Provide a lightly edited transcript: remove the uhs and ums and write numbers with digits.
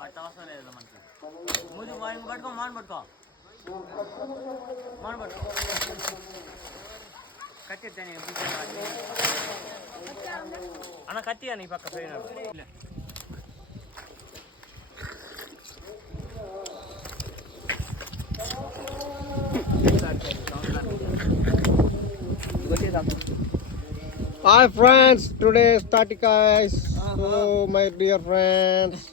అవసరం లేదు మనకి మూడు మార్నింగ్ పట్టుకో మాన్ పట్టుకో కత్తి ఎత్తాను అన్న కత్తి అని పక్క పోయినాడు Hi friends, today is 30 guys. So my dear friends,